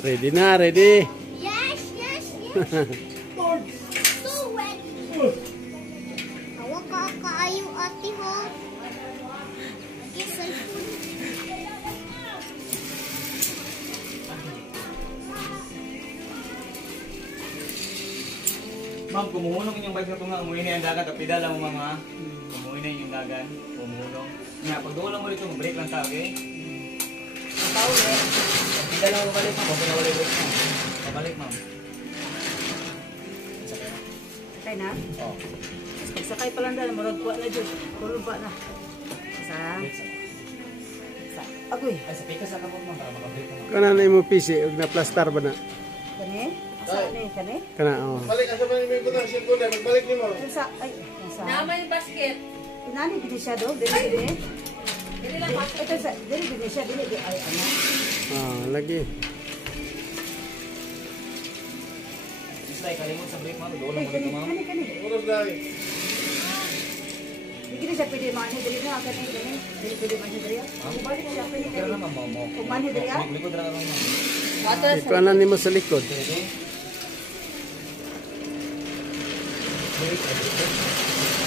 Ready na, ready. Yes, yes, yes. So ready. Awak kaayo ati ho. Okay, cellphone. Ma'am, kumuhulong inyong bike na ito nga. Umuwi na yung dagat. Kapidala mo, ma'am, ha? Umuwi na yung dagat. Kumuhulong. Nga, pag dulang mo rito, mag-break lang ka, okay? Ang tao, eh. Kapidala mo balik, ma'am. Huwag na wala yung break, ma'am. Pabalik, ma'am. Sakay na? Oo. Sakay pa lang dahil marag kuha na dyan. Kulong ba na? Agoy. Ay, sa pikas na po, ma'am, para makabreak ka, ma'am. Kana na mo PC, ug na plaster ba na? Kani? Asa na yun? Kani? Kana, oh. Balik, asa ba namin ko na? Siyempre na, magbalik niyo mo. Sa, ay, nasa. Naman yung basket. Inani, dili siya do? Dili, dili. Dili lang basket. Ito sa, dili siya, dili, ay, ano. Ah, lagi. Islay, kalimot sa break, ma'am. Dulang Ay, mo kani, rito, ma'am. kani. Oras dahil. Hindi siya pwede maani dili na, kani, kani. Dili pwede maani dili. Balik siya, pwede, Pero kani. na, ma'am, mo. Kung maani dili, Likod na lang, ma'am. Water Ikaw na nimo sa likod. Okay, ready? Break, break.